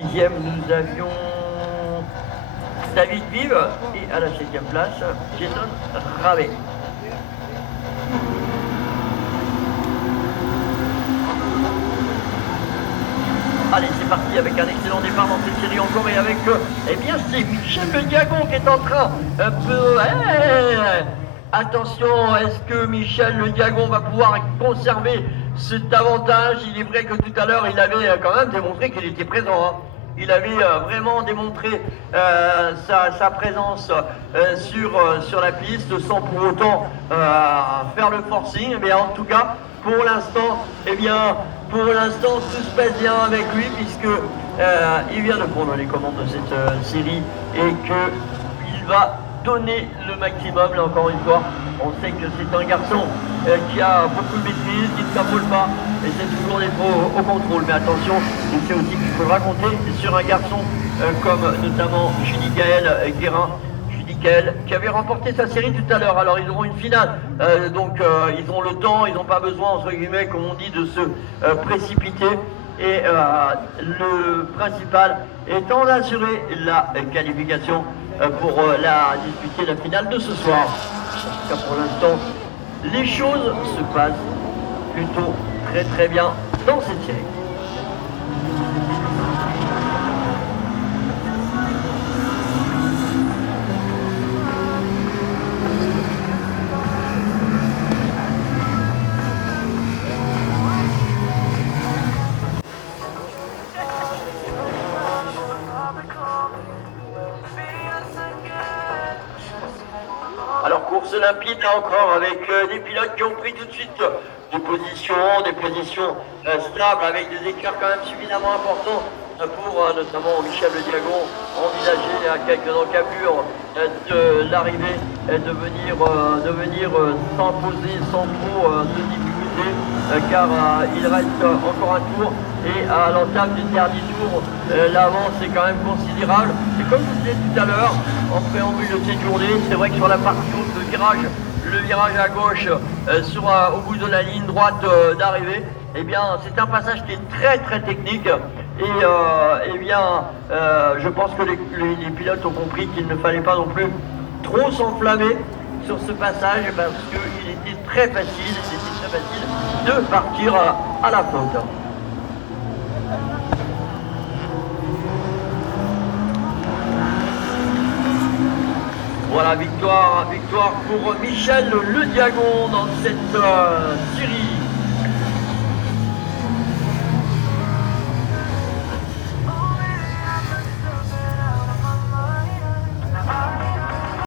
Dixième, nous avions David Vive et à la 7e place, Jason Ravet. Allez, c'est parti avec un excellent départ dans cette série encore et avec, eh bien, c'est Michel Le Diagon qui est en train un peu... attention, est-ce que Michel Le Diagon va pouvoir conserver cet avantage? Il est vrai que tout à l'heure, il avait quand même démontré qu'il était présent. Hein. Il avait vraiment démontré sa présence sur la piste sans pour autant faire le forcing. Mais en tout cas, pour l'instant, eh bien, pour l'instant, tout se passe bien avec lui puisque il vient de prendre les commandes de cette série et qu'il va donner le maximum. Là encore une fois, on sait que c'est un garçon qui a beaucoup de maîtrise, qui ne s'affole pas, et c'est toujours d'être au contrôle. Mais attention, il sait aussi qu'il faudra compter sur un garçon comme notamment Judy Gaël Guérin, qui avait remporté sa série tout à l'heure. Alors ils auront une finale, donc ils ont le temps, ils n'ont pas besoin, entre guillemets, comme on dit, de se précipiter. Et le principal étant d'assurer la qualification pour disputer la finale de ce soir. En tout cas, pour l'instant, les choses se passent plutôt très bien dans cette série. Alors course limpide là encore avec des pilotes qui ont pris tout de suite des positions stables avec des écarts quand même suffisamment importants pour notamment Michel Le Diagon envisager à quelques encablures de l'arrivée de venir s'imposer sans trop de difficulté car il reste encore un tour et à l'entame du dernier tour l'avance est quand même considérable. Et comme je vous disais tout à l'heure en préambule de cette journée, c'est vrai que sur la partie haute, le virage à gauche au bout de la ligne droite d'arrivée, eh bien c'est un passage qui est très technique et eh bien je pense que les pilotes ont compris qu'il ne fallait pas non plus trop s'enflammer sur ce passage parce qu'il était très facile de partir à la faute. Voilà, victoire pour Michel Le Diagon dans cette série